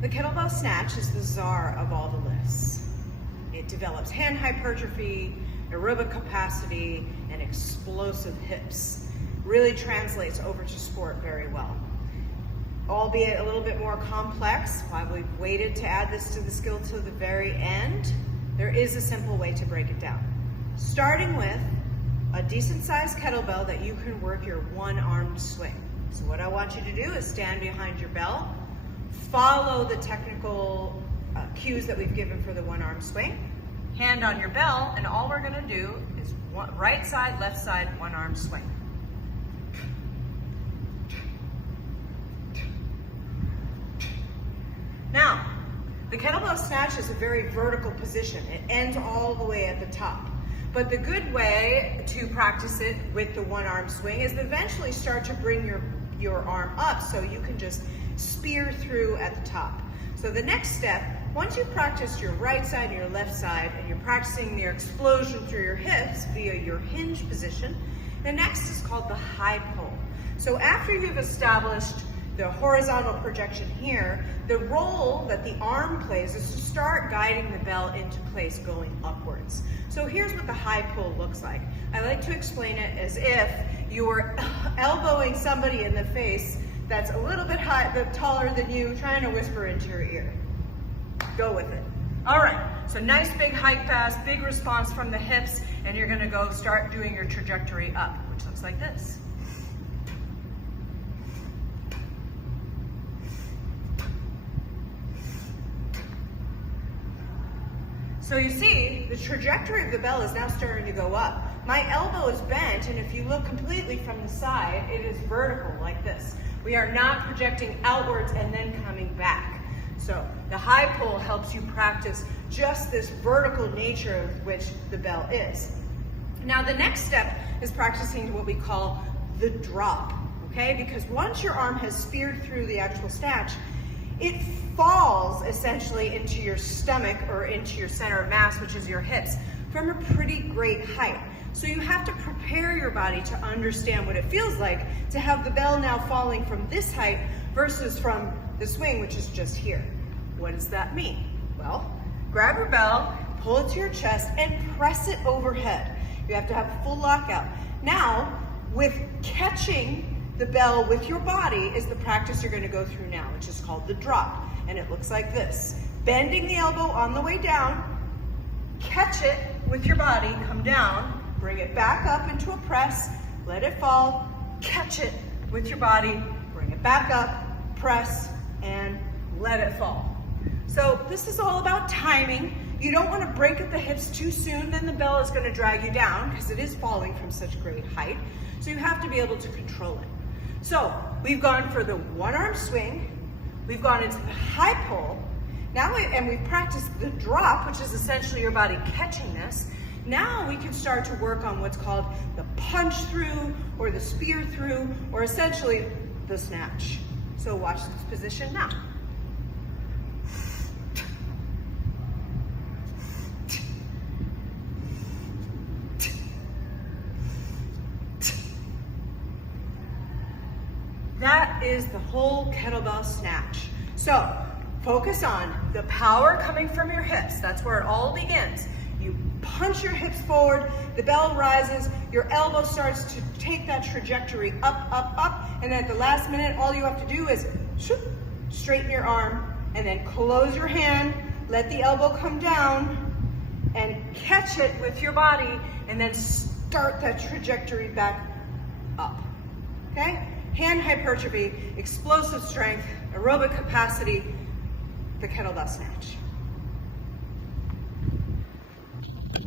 The kettlebell snatch is the czar of all the lifts. It develops hand hypertrophy, aerobic capacity, and explosive hips. Really translates over to sport very well. Albeit a little bit more complex, why we've waited to add this to the skill to the very end, there is a simple way to break it down. Starting with a decent sized kettlebell that you can work your one-armed swing. So what I want you to do is stand behind your bell, follow the technical cues that we've given for the one-arm swing, hand on your bell, and all we're gonna do is right side, left side, one-arm swing. Now, the kettlebell snatch is a very vertical position. It ends all the way at the top. But the good way to practice it with the one-arm swing is to eventually start to bring your arm up so you can just spear through at the top. So the next step, once you've practiced your right side and your left side, and you're practicing your explosion through your hips via your hinge position, the next is called the high pull. So after you've established the horizontal projection here, the role that the arm plays is to start guiding the bell into place going upwards. So here's what the high pull looks like. I like to explain it as if you're elbowing somebody in the face that's a little bit taller than you, trying to whisper into your ear. Go with it. All right, so nice big hike pass, big response from the hips, and you're gonna go start doing your trajectory up, which looks like this. So you see, the trajectory of the bell is now starting to go up. My elbow is bent, and if you look completely from the side, it is vertical like this. We are not projecting outwards and then coming back. So the high pull helps you practice just this vertical nature of which the bell is. Now the next step is practicing what we call the drop, okay? Because once your arm has speared through the actual snatch, it falls essentially into your stomach or into your center of mass, which is your hips, from a pretty great height. So you have to prepare your body to understand what it feels like to have the bell now falling from this height versus from the swing, which is just here. What does that mean? Well, grab your bell, pull it to your chest, and press it overhead. You have to have full lockout. Now, with catching the bell with your body is the practice you're going to go through now, which is called the drop. And it looks like this. Bending the elbow on the way down, catch it with your body, come down, bring it back up into a press, let it fall, catch it with your body, bring it back up, press, and let it fall. So this is all about timing. You don't want to break at the hips too soon, then the bell is going to drag you down because it is falling from such great height. So you have to be able to control it. So we've gone for the one-arm swing, we've gone into the high pull, and we've practiced the drop, which is essentially your body catching this. Now we can start to work on what's called the punch through or the spear through, or essentially the snatch. So watch this position now. That is the whole kettlebell snatch. So focus on the power coming from your hips. That's where it all begins. You punch your hips forward, the bell rises, your elbow starts to take that trajectory up, up, up, and then at the last minute, all you have to do is straighten your arm and then close your hand, let the elbow come down, and catch it with your body, and then start that trajectory back up, okay? Hand hypertrophy, explosive strength, aerobic capacity, the kettlebell snatch.